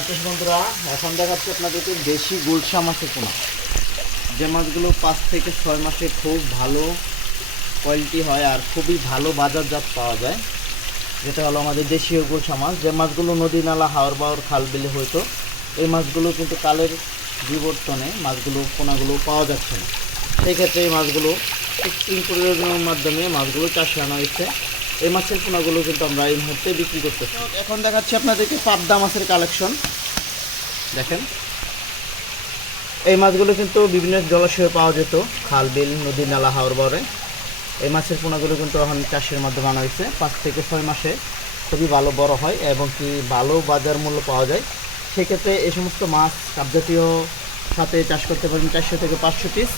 মাছ বন্ধুরা, এখন দেখাচ্ছি আপনাদেরকে দেশি গুলশা মাছের পোনা, যে মাছগুলো 5 থেকে 6 মাসে খুব ভালো কোয়ালিটি হয় আর খুবই ভালো বাজারজাত পাওয়া যায়। যেটা হলো আমাদের দেশীয় গুলশা মাছ, যে মাছগুলো নদী নালা হাওর বাওর খাল বিলে হইতো, এই মাছগুলো কিন্তু কালের বিবর্তনে মাছগুলো পোনাগুলো পাওয়া যাচ্ছে না। সেই ক্ষেত্রে এই মাছগুলো কৃত্রিম প্রয়োজনের মাধ্যমে মাছগুলো চাষে আনা হয়েছে। এই মাছের পোনাগুলো কিন্তু আমরা এই মুহূর্তে বিক্রি করতেছি। এখন দেখাচ্ছি আপনাদেরকে পাবদা মাছের কালেকশন। দেখেন, এই মাছগুলো কিন্তু বিভিন্ন জলাশয়ে পাওয়া যেত, খাল বিল নদী নালা হাওর বাওরে। এই মাছের পোনাগুলো কিন্তু এখন চাষের মাধ্যমে আনা হয়েছে। 5 থেকে 6 মাসে খুবই ভালো বড় হয় এবং কি ভালো বাজার মূল্য পাওয়া যায়। সেক্ষেত্রে এই সমস্ত মাছ কাপজাতীয় সাথে চাষ করতে পারেন। 400 থেকে 500 পিস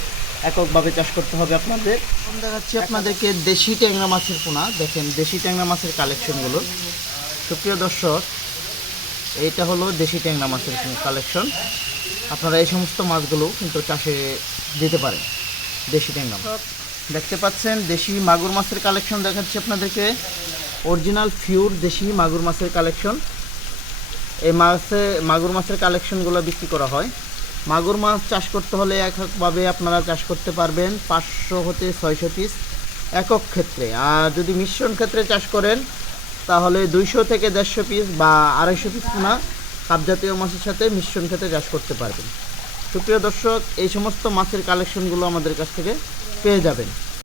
এককভাবে চাষ করতে হবে আপনাদের। এখন দেখাচ্ছি আপনাদেরকে দেশি ট্যাংরা মাছের পোনা। দেখেন দেশি ট্যাংরা মাছের কালেকশনগুলো। সুপ্রিয় দর্শক, এইটা হলো দেশি ট্যাংরা মাছের কালেকশন। আপনারা এই সমস্ত মাছগুলো কিন্তু চাষে দিতে পারেন। দেশি ট্যাংরা মাছ দেখতে পাচ্ছেন। দেশি মাগুর মাছের কালেকশন দেখাচ্ছি আপনাদেরকে। অরিজিনাল পিওর দেশি মাগুর মাছের কালেকশন। এই মাগুর মাছের কালেকশনগুলো বিক্রি করা হয়। মাগুর মাছ চাষ করতে হলে এককভাবে আপনারা চাষ করতে পারবেন 500 হতে 600 পিস একক ক্ষেত্রে। আর যদি মিশ্রণ ক্ষেত্রে চাষ করেন তাহলে 200 থেকে 150 পিস বা 250 পিস পোনা কাপজাতীয় মাছের সাথে মিশ্রণ ক্ষেত্রে চাষ করতে পারবেন। সুপ্রিয় দর্শক, এই সমস্ত মাছের কালেকশনগুলো আমাদের কাছ থেকে পেয়ে যাবেন।